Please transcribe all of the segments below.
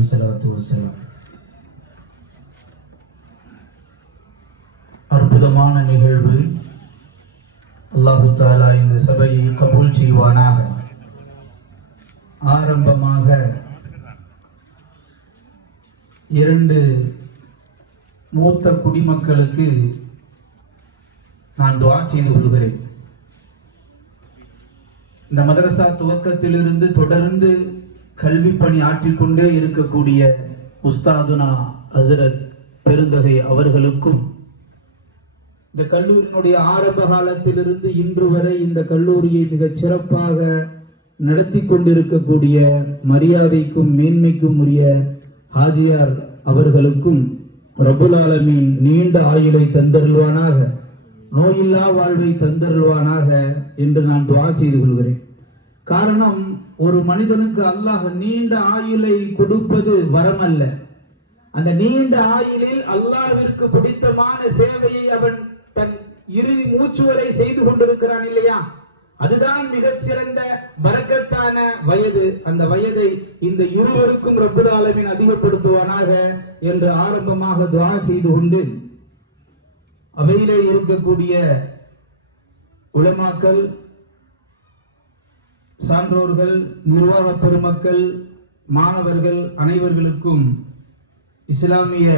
அலைஹிஸ்ஸலாத்து வஸ்ஸலாம். அற்புதமான நிகழ்வு. அல்லாஹு தஆலா இந்த சபையை கபூல் செய்வானாக. ஆரம்பமாக 2 மூத்த குடிமக்களுக்கு நான் துஆ செய்து கொள்கிறேன். இந்த மதரசா துவக்கத்திலிருந்து தொடர்ந்து கல்வி பணி ஆற்றிக்கொண்டே இருக்கக்கூடிய உஸ்தாதுனா ஹஸ்ரத் பெருந்தகை அவர்களுக்கும், இந்த கல்லூரியினுடைய ஆரம்ப காலத்திலிருந்து இன்று வரை இந்த கல்லூரியை மிகச் சிறப்பாக நடத்தி கொண்டிருக்கக்கூடிய மரியாதைக்கும் மேன்மைக்கும் உரிய ஹாஜியார் அவர்களுக்கும் ரப்புல் ஆலமீன் நீண்ட ஆயுளை தந்தருள்வானாக, நோயில்லா வாழ்வை தந்தருள்வானாக என்று நான் துஆ செய்து கொள்கிறேன். காரணம், ஒரு மனிதனுக்கு அல்லாஹ் நீண்ட ஆயுளை கொடுப்பது வரம் அல்ல. அந்த நீண்ட ஆயுளில் அல்லாஹ்விற்கு பிடித்தமான சேவையை அவன் தன் இறுதி மூச்சு வரை செய்து கொண்டிருக்கிறான் இல்லையா? அதுதான் மிகச் சிறந்த பரக்கத்தான வயது. அந்த வயதை இந்த இருவருக்கும் ரப்புல் ஆலமீன் அதிகப்படுத்துவானாக என்று ஆரம்பமாக துஆ செய்து கொண்டு, அவையிலே இருக்கக்கூடிய உலமாக்கள், சான்றோர்கள், நிர்வாக பெருமக்கள், மாணவர்கள் அனைவர்களுக்கும் இஸ்லாமிய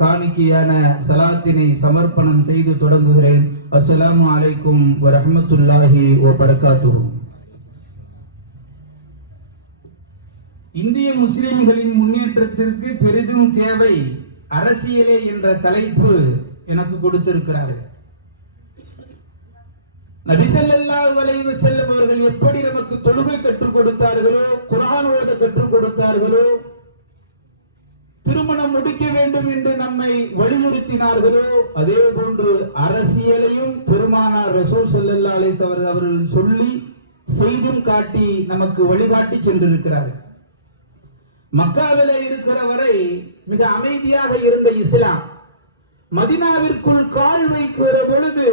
காணிக்கையான சலாத்தினை சமர்ப்பணம் செய்து தொடங்குகிறேன். அஸ்ஸலாமு அலைக்கும் வரஹ்மத்துல்லாஹி வபரகாத்துஹு. இந்திய முஸ்லிம்களின் முன்னேற்றத்திற்கு பெரிதும் தேவை அரசியலே என்ற தலைப்பு எனக்கு கொடுத்திருக்கிறார்கள். நபி ஸல்லல்லாஹு அலைஹி வஸல்லம் அவர்கள் எப்படி நமக்கு தொழுகை கற்றுக் கொடுத்தார்களோ, குர்ஆன் ஓத கற்றுக் கொடுத்தார்களோ, திருமணம் முடிக்க வேண்டும் என்று நம்மை வலியுறுத்தினார்களோ, அதே போன்று அரசியலையும் பெருமானார் ரசூல் ஸல்லல்லாஹு அலைஹி வஸல்லம் அவர்கள் சொல்லி செய்தும் காட்டி நமக்கு வழிகாட்டி சென்றிருக்கிறார்கள். மக்காவிலே இருக்கிற வரை மிக அமைதியாக இருந்த இஸ்லாம் மதீனாவிற்குள் கால் வைக்கிற பொழுது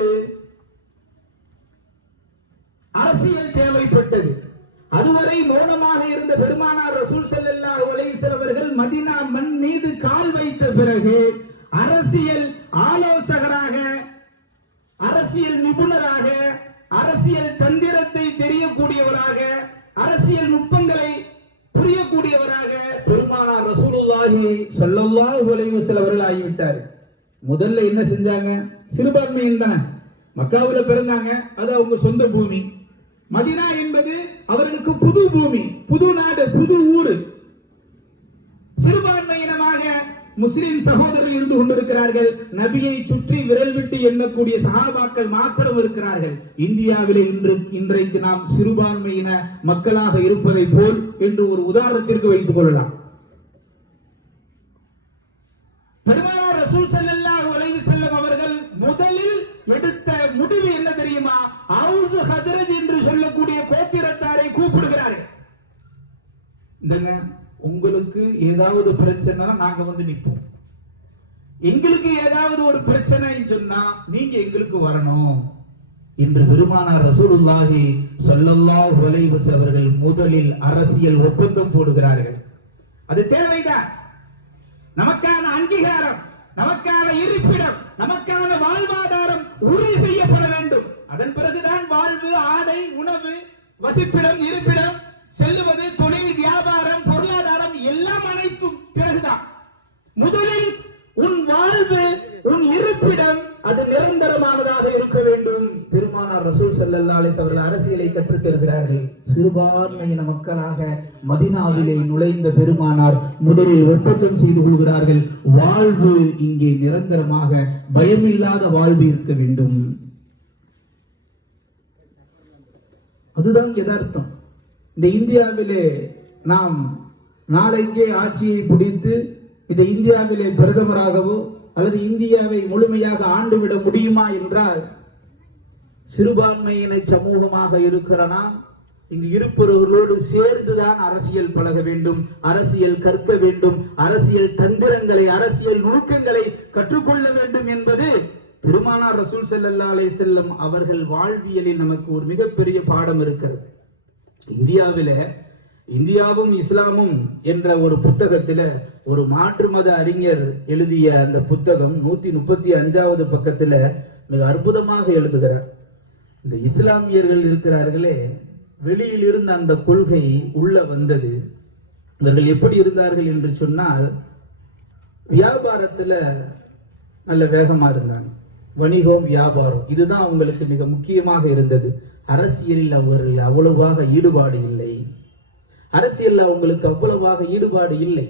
அரசியல் தேவைப்பட்டது. அதுவரை மௌனமாக இருந்த பெருமானார் ரசூல் ஸல்லல்லாஹு அலைஹி வஸல்லம் அவர்கள் மதீனா மண் மீது கால் வைத்த பிறகு அரசியல் ஆலோசகராக, அரசியல் நிபுணராக, அரசியல் தந்திரத்தை தெரியக்கூடியவராக, அரசியல் நுட்பங்களை புரியக்கூடியவராக பெருமானார் ரசூலுல்லாஹி ஸல்லல்லாஹு அலைஹி வஸல்லம் அவர்கள் ஆகிவிட்டார். முதல்ல என்ன செஞ்சாங்க? சிறுபான்மையின் தானே, மக்காவுல பிறந்தாங்க, அது அவங்க சொந்த பூமி. மதீனா என்பது அவர்களுக்கு புது பூமி, புது நாடு, புது ஊரு. சிறுபான்மையினமாக முஸ்லிம் சகோதரர்கள் இருந்து கொண்டிருக்கிறார்கள். நபியை சுற்றி விரல் விட்டு எண்ணக்கூடிய சஹாபாக்கள் மாத்திரம் இருக்கிறார்கள். இந்தியாவிலே இன்றைக்கு நாம் சிறுபான்மையின மக்களாக இருப்பதை போல் என்று ஒரு உதாரணத்திற்கு வைத்துக் கொள்ளலாம். பெருமானார் ரசூல் ஸல்லல்லாஹு அலைஹி வஸல்லம் அவர்கள் முதலில் எடுத்த முடிவு என்ன தெரியுமா? அவுஸ் ஹஜ்ரஜ் என்று சொல்லக்கூடிய கோத்திரத்தாரை கூப்பிடுகிறார்கள். இந்தங்க, உங்களுக்கு ஏதாவது பிரச்சனை நாங்க வந்து நிற்போம். எங்களுக்கு ஏதாவது ஒரு பிரச்சனை சொன்னா நீங்க எங்களுக்கு வரணும் என்று பெருமானார் ரசூலுல்லாஹி ஸல்லல்லாஹு அலைஹி வஸல்லம் அவர்கள் முதலில் அரசியல் ஒப்பந்தம் போடுகிறார்கள். அது தேவைதான். நமக்கான அங்கீகாரம், நமக்கான இருப்பிடம், நமக்கான வாழ்வாதாரம் உறுதி செய்யப்பட வேண்டும். அதன் பிறகுதான் வாழ்வு, ஆடை, உணவு, வசிப்பிடம், இருப்பிடம், செல்லுவது, தொழில், வியாபாரம், பொருளாதாரம் எல்லாம் அனைத்தும் பிறகுதான். முதலில் உன் வாழ்வு, உன் இருப்பிடம் அது நிரந்தரமானதாக இருக்க வேண்டும். பெருமானார் ரசூல் ஸல்லல்லாஹு அலைஹி வஸல்லம் அரசியலை கற்றுத் தருகிறார்கள். சிறுபான்மையின மக்களாக மதீனாவிலே நுழைந்த பெருமானார் முதலில் ஒப்பந்தம் செய்து கொள்கிறார்கள். வாழ்வு இங்கே நிரந்தரமாக பயமில்லாத வாழ்வு இருக்க வேண்டும். அதுதான் யதார்த்தம். இந்த இந்தியாவிலே நாம் நாளைக்கே ஆட்சியை பிடித்து இந்த இந்தியாவிலே பிரதமராகவோ அல்லது இந்தியாவை முழுமையாக ஆண்டுவிட முடியுமா என்றால், சிறுபான்மையின சமூகமாக இருக்கிற நாம் இங்கு இருப்பவர்களோடு சேர்ந்துதான் அரசியல் பழக வேண்டும், அரசியல் கற்க வேண்டும், அரசியல் தந்திரங்களை, அரசியல் நுணுக்கங்களை கற்றுக்கொள்ள வேண்டும் என்பது பெருமானார் ரசூல் ஸல்லல்லாஹு அலைஹி வஸல்லம் அவர்கள் வாழ்வியலில் நமக்கு ஒரு மிகப்பெரிய பாடம் இருக்கிறது. இந்தியாவில இந்தியாவும் இஸ்லாமும் என்ற ஒரு புத்தகத்துல ஒரு மாற்று மத அறிஞர் எழுதிய அந்த புத்தகம் 135வது பக்கத்துல மிக அற்புதமாக எழுதுகிறார். இந்த இஸ்லாமியர்கள் இருக்கிறார்களே, வெளியில் இருந்த அந்த கொள்கை உள்ள வந்தது. இவர்கள் எப்படி இருந்தார்கள் என்று சொன்னால், வியாபாரத்துல நல்ல வேகமா இருந்தாங்க. வணிகம், வியாபாரம், இதுதான் அவங்களுக்கு மிக முக்கியமாக இருந்தது. அரசியலில் அவர்கள் அவ்வளவாக ஈடுபாடு இல்லை. அரசியல் அவங்களுக்கு அவ்வளவாக ஈடுபாடு இல்லை.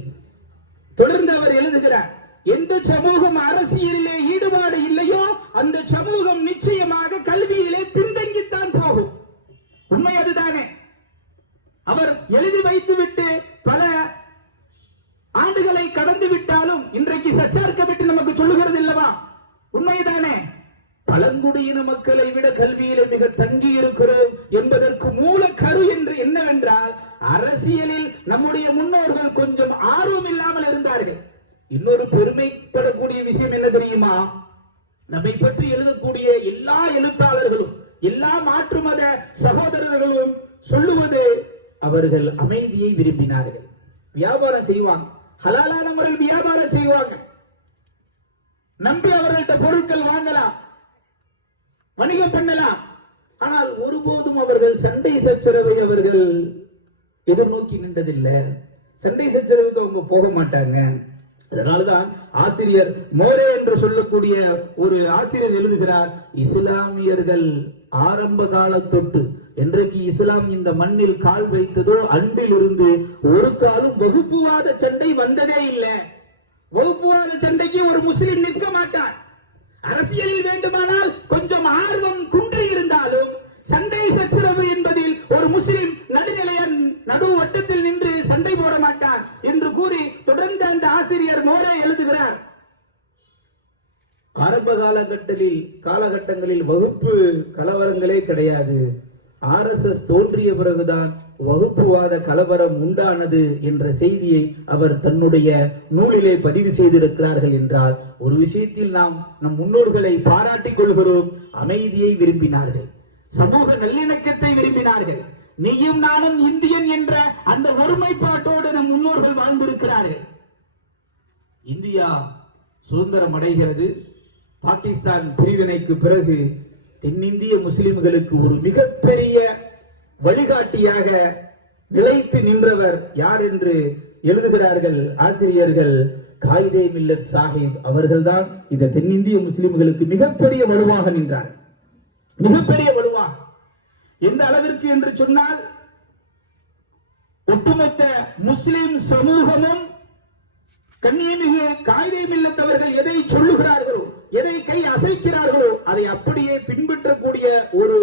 தொடர்ந்து அவர் எழுதுகிறார், எந்த சமூகம் அரசியலிலே ஈடுபாடு இல்லையோ அந்த சமூகம் நிச்சயமாக கல்வியிலே பின்தங்கித்தான் போகும். உண்மை அதுதானே. அவர் எழுதி வைத்துவிட்டு பல ஆண்டுகளை கடந்து விட்டாலும் இன்றைக்கு சச்சார் கமிட்டி நமக்கு சொல்லுகிறது இல்லவா, உண்மைதானே. பழங்குடியின மக்களை விட கல்வியில மிக தங்கி இருக்கிறோம் என்பதற்கு மூல கரு என்று என்னவென்றால், அரசியலில் நம்முடைய முன்னோர்கள் கொஞ்சம் ஆர்வம் இல்லாமல் இருந்தார்கள். இன்னொரு பெருமைப்படக்கூடிய விஷயம் என்ன தெரியுமா, நம்மை பற்றி எழுதக்கூடிய எல்லா எழுத்தாளர்களும் எல்லா மாற்று மத சகோதரர்களும் சொல்லுவது, அவர்கள் அமைதியை விரும்பினார்கள். வியாபாரம் செய்வாங்க, ஹலாலான முறையில் வியாபாரம் செய்வாங்க, நம்பி அவர்கள்ட்ட பொருட்கள் வாங்கலாம், வணிகம் பண்ணலாம். ஆனால் ஒருபோதும் அவர்கள் சண்டை சச்சரவை அவர்கள் எதிர்நோக்கி நின்றதில்லை. சண்டை சச்சரவுக்கு அவங்க போக மாட்டாங்க. அதனால்தான் ஆசிரியர் மோரே என்று சொல்லக்கூடிய ஒரு ஆசிரியர் எழுதுகிறார், இஸ்லாமியர்கள் ஆரம்ப கால தொட்டு என்றைக்கு இஸ்லாம் இந்த மண்ணில் கால் வைத்ததோ அன்றிலிருந்து ஒரு காலம் வகுப்புவாத சண்டை வந்ததே இல்லை. வகுப்புவாத சண்டைக்கு ஒரு முஸ்லிம் நிற்க மாட்டார். அரசியலில் வேண்டுமானால் கொஞ்சம் ஆர்வம் குன்றி இருந்தாலும் சண்டை சச்சரவு என்பதில் ஒரு முஸ்லிம் நடுநிலையன் நடு வட்டத்தில் நின்று சண்டை போட மாட்டார் என்று கூறி தொடர்ந்து அந்த ஆசிரியர் மோரே எழுதுகிறார். ஆரம்ப காலகட்டங்களில் வகுப்பு கலவரங்களே கிடையாது. RSS தோன்றிய பிறகுதான் வகுப்புவாத கலவரம் உண்டானது என்ற செய்தியை அவர் தன்னுடைய நூலிலே பதிவு செய்திருக்கிறார்கள் என்றால், ஒரு விஷயத்தில் நாம் நம் முன்னோர்களை பாராட்டிக் கொள்கிறோம். அமைதியை விரும்பினார்கள், சமூக நல்லிணக்கத்தை விரும்பினார்கள். நீயும் நானும் இந்தியன் என்ற அந்த ஒருமைப்பாட்டோடு நம் முன்னோர்கள் வாழ்ந்திருக்கிறார்கள். இந்தியா சுதந்திரம் அடைகிறது. பாகிஸ்தான் பிரிவினைக்கு பிறகு தென்னிந்திய முஸ்லிம்களுக்கு ஒரு மிகப்பெரிய வழிகாட்டியாக நிலைத்து நின்றவர் யார் என்று எழுதுகிறார்கள் ஆசிரியர்கள். காயிதே மில்லத் சாஹிப் அவர்கள்தான் இந்த தென்னிந்திய முஸ்லிம்களுக்கு மிகப்பெரிய வலுவாக நின்றார். மிகப்பெரிய வலுவாக எந்த அளவிற்கு என்று சொன்னால், ஒட்டுமொத்த முஸ்லிம் சமூகமும் கண்ணியமிகு காயிதே மில்லத் அவர்கள் எதை சொல்லுகிறார்களோ, எதை கை அசைக்கிறார்களோ அதை அப்படியே பின்பற்றக்கூடிய ஒரு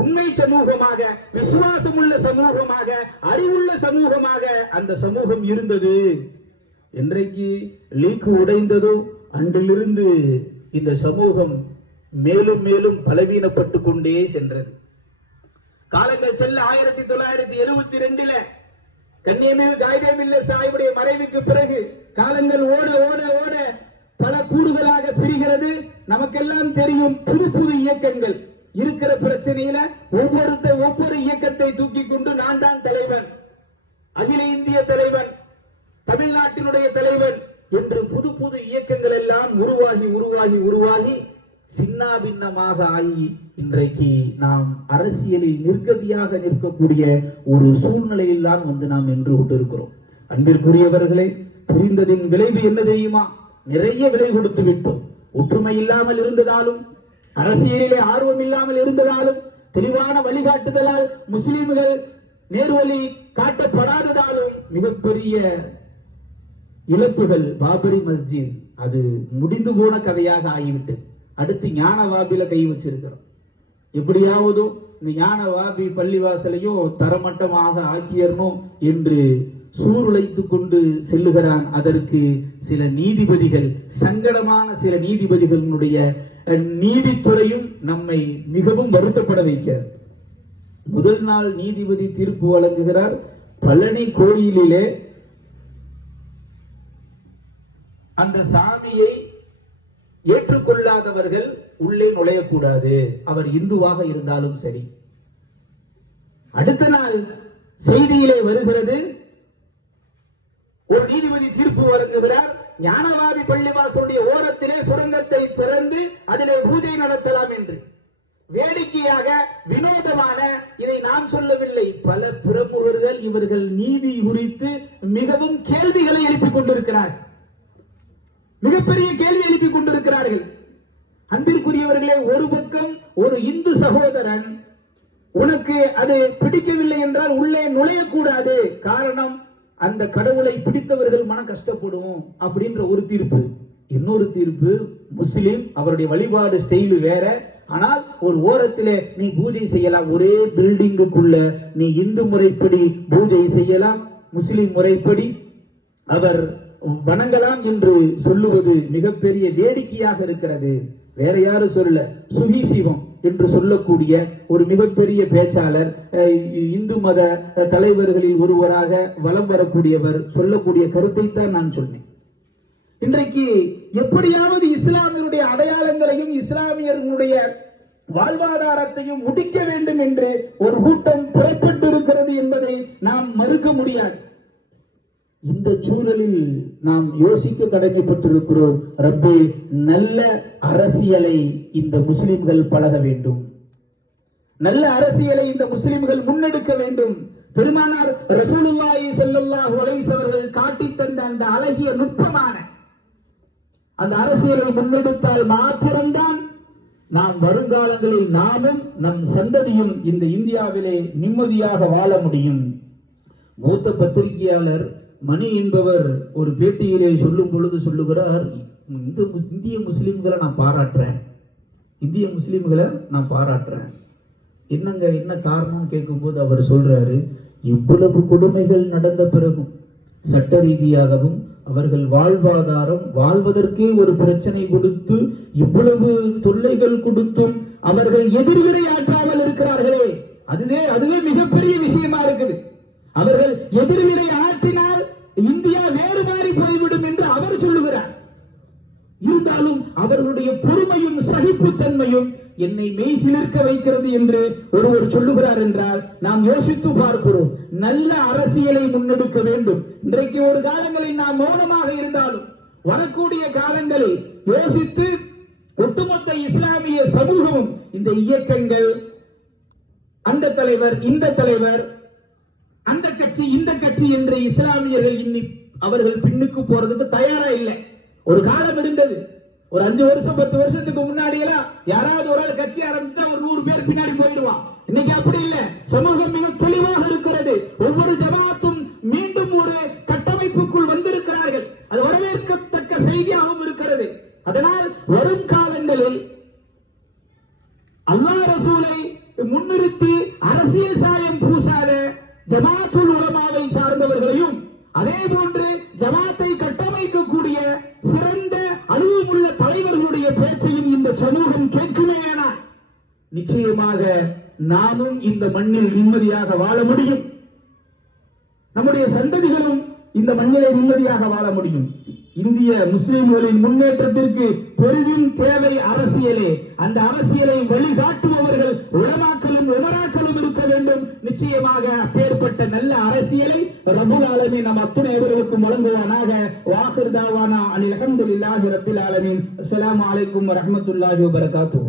உண்மை சமூகமாக, விசுவாசமுள்ள சமூகமாக, அறிவுள்ள சமூகமாக அந்த சமூகம் இருந்தது. இன்றைக்கு லீக் உடைந்ததோ அன்றிலிருந்து இந்த சமூகம் மேலும் மேலும் பலவீனப்பட்டு கொண்டே சென்றது. காலங்கள் செல்ல 1972 கண்ணியமிகு காயிதே மில்லத் சாஹிபுடைய மறைவுக்கு பிறகு காலங்கள் ஓட ஓட ஓட பல கூறுகளாக பிரிகிறது. நமக்கெல்லாம் தெரியும், புது புது இயக்கங்கள் இருக்கிற பிரச்சனையில ஒவ்வொரு இயக்கத்தை தூக்கி கொண்டு நான் தான் தலைவன், அகில இந்திய தலைவன், தமிழ்நாட்டினுடைய தலைவன் என்று புது புது இயக்கங்கள் எல்லாம் உருவாகி சின்ன பின்னமாக ஆகி இன்றைக்கு நாம் அரசியலில் நிர்கதியாக நிற்கக்கூடிய ஒரு சூழ்நிலையில் தான் நாம் நின்று கொண்டிருக்கிறோம். அன்பிற்குரியவர்களே, புரிந்ததின் விளைவு என்ன தெரியுமா? நிறைய விலை கொடுத்து விட்டோம். ஒற்றுமை இல்லாமல் இருந்ததாலும், அரசியலிலே ஆர்வம் இல்லாமல் இருந்ததாலும், தெளிவான வழிகாட்டுதலால் முஸ்லிம்கள் நேர்வழி காட்டப்படாததாலும் மிகப்பெரிய இழப்புகள். பாபரி மஸ்ஜித் அது முடிந்து போன கதையாக ஆகிவிட்டது. அடுத்து ஞான வாபில கை வச்சிருக்கிறோம். எப்படியாவது இந்த ஞான வாபி பள்ளிவாசலையும் தரமட்டமாக ஆக்கியறணும் என்று சூருழைத்துக் கொண்டு செல்லுகிறான். அதற்கு சில நீதிபதிகள், சங்கடமான சில நீதிபதிகளுடைய நீதித்துறையும் நம்மை மிகவும் வருத்தப்பட வைக்க. முதல் நாள் நீதிபதி தீர்ப்பு வழங்குகிறார். பழனி கோயிலிலே அந்த சாமியை ஏற்றுக்கொள்ளாதவர்கள் உள்ளே நுழையக்கூடாது, அவர் இந்துவாக இருந்தாலும் சரி. அடுத்த நாள் செய்தியிலே வருகிறது, ஒரு நீதிபதி தீர்ப்பு வழங்குகிறார். ஞானவாதி பள்ளிவாசலுடைய ஓரத்திலே சுரங்கத்தை திறந்து அதிலே பூஜை நடத்தலாம் என்று. வேடிக்கையாக, வினோதமான, இதை நான் சொல்லவில்லை, பல பிரமுகர்கள் இவர்கள் நீதி குறித்து மிகவும் கேள்விகளை எழுப்பிக் கொண்டிருக்கிறார்கள். மிகப்பெரிய கேள்வி எழுப்பிக் கொண்டிருக்கிறார்கள். அன்பிற்குரியவர்களே, ஒரு பக்கம் ஒரு இந்து சகோதரன், உனக்கு அது பிடிக்கவில்லை என்றால் உள்ளே நுழையக்கூடாது, காரணம் அந்த கடவுளை பிடித்தவர்கள் மன கஷ்டப்படும் அப்படின்ற ஒரு தீர்ப்பு. இன்னொரு தீர்ப்பு, முஸ்லிம், அவருடைய வழிபாடு ஸ்டைல் வேற, ஆனால் ஒரு ஓரத்திலே நீ பூஜை செய்யலாம், ஒரே பில்டிங்குக்குள்ள நீ இந்து முறைப்படி பூஜை செய்யலாம், முஸ்லிம் முறைப்படி அவர் வணங்கலாம் என்று சொல்லுவது மிகப்பெரிய வேடிக்கையாக இருக்கிறது. வேற யாரும் சொல்ல, சுகி சிவம் என்று சொல்லக்கூடிய ஒரு மிகப்பெரிய பேச்சாளர், இந்து மத தலைவர்களில் ஒருவராக வலம் வரக்கூடியவர் சொல்லக்கூடிய கருத்தை தான் நான் சொன்னேன். இன்றைக்கு எப்படியாவது இஸ்லாமியருடைய அடையாளங்களையும் இஸ்லாமியர்களுடைய வாழ்வாதாரத்தையும் முடிக்க வேண்டும் என்று ஒரு கூட்டம் புறப்பட்டு இருக்கிறது என்பதை நாம் மறுக்க முடியாது. இந்த சூழலில் நாம் யோசிக்க கடமைப்பட்டிருக்கிறோம். ரப்பே, நல்ல அரசியலை இந்த முஸ்லிம்கள் பழக வேண்டும், நல்ல அரசியலை இந்த முஸ்லிம்கள் முன்னெடுக்க வேண்டும். பெருமானார் ரசூலுல்லாஹி ஸல்லல்லாஹு அலைஹி வஸல்லம் அவர்கள் காட்டித் தந்த அந்த அழகிய நுட்பமான அந்த அரசியலை முன்னெடுத்தால் மாத்திரம்தான் நாம் வருங்காலங்களில் நாமும் நம் சந்ததியும் இந்த இந்தியாவிலே நிம்மதியாக வாழ முடியும். மூத்த பத்திரிகையாளர் மணி என்பவர் ஒரு பேட்டியிலே சொல்லும் பொழுது சொல்லுகிறார், இந்திய முஸ்லிம்களை நான் பாராட்டுறேன், இந்திய முஸ்லிம்களை நான் பாராட்டுறேன். என்னங்க, என்ன காரணம் கேட்கும்போது அவர் சொல்றாரு, இவ்வளவு கொடுமைகள் நடந்த பிறகும் சட்ட ரீதியாகவும் அவர்கள் வாழ்வாதாரம் வாழ்வதற்கே ஒரு பிரச்சனை கொடுத்து இவ்வளவு தொல்லைகள் கொடுத்தும் அவர்கள் எதிர்வினை ஆற்றாமல் இருக்கிறார்களே, அதுவே மிகப்பெரிய விஷயமா இருக்குது. அவர்கள் எதிர்வினை ஆற்றினால் இந்தியா வேறு மாறி போய்விடும் என்று அவர் சொல்லுகிறார். இருந்தாலும் அவர்களுடைய பொறுமையும் சகிப்புத்தன்மையும் என்னை மெய் சிலிர்க்க வைக்கிறது என்று ஒருவர் சொல்லுகிறார் என்றால் நாம் யோசித்து பார்க்கிறோம். நல்ல அரசியலை முன்னெடுக்க வேண்டும். இன்றைக்கு ஒரு காலங்களில் நாம் மௌனமாக இருந்தாலும் வரக்கூடிய காலங்களில் யோசித்து ஒட்டுமொத்த இஸ்லாமிய சமூகமும் இந்த இயக்கங்கள், அந்த தலைவர் இந்த தலைவர், அந்த கட்சி இந்த கட்சி என்று இஸ்லாமியர்கள் இன்னி அவர்கள் பின்னுக்கு போறதுக்கு தயாரா இல்லை. ஒரு காலம் இருந்தது, ஒரு 5 வருஷம் 10 வருஷத்துக்கு முன்னாடி எல்லாம் யாராவது ஒரு ஆள் கட்சி ஆரம்பிச்சா ஒரு 100 பேர் பின்னாடி போயிடுவான். இன்னைக்கு அப்படி இல்லை. சமூகம் மிக தெளிவாக இருக்கிறது. ஒவ்வொரு ஜமாத்தும் மீண்டும் ஒரு கட்டமைப்புக்குள் வந்திருக்கிறார்கள். அது வரவேற்கத்தக்க செய்தியாகவும் இருக்கிறது. அதனால் வரும் காலங்களில் அல்லாஹ் ரசூலை முன்னிறுத்தி அரசியல் சாயம் பூசாத ஜமாத்துல் உலமாவை சார்ந்தவர்களையும், அதே போன்று ஜமாத்தை கட்டமைக்கக்கூடிய சிறந்த அனுபவமுள்ள தலைவர்களுடைய பேச்சையும் இந்த சமூகம் கேட்குமேயானால் நிச்சயமாக நாமும் இந்த மண்ணில் நிம்மதியாக வாழ முடியும், நம்முடைய சந்ததிகளும் இந்த மண்ணிலே நிம்மதியாக வாழ முடியும். இந்திய முஸ்லிம்களின் முன்னேற்றத்திற்கு பெரிதும் தேவை அரசியலே. அந்த அரசியலை வழிகாட்டுபவர்கள் உலமாக்களும் உமராக்களும் இருக்க வேண்டும். நிச்சயமாக அப்பேற்பட்ட நல்ல அரசியலை ரப்புல் ஆலமீன் நம் அத்துணை அவர்களுக்கும் வழங்குவானாக. வாஹிர் தாவானா அனில் அல்ஹம்துலில்லாஹி ரப்பில் ஆலமீன். அஸ்ஸலாமு அலைக்கும் வரஹ்மத்துல்லாஹி வபரகாத்துஹு.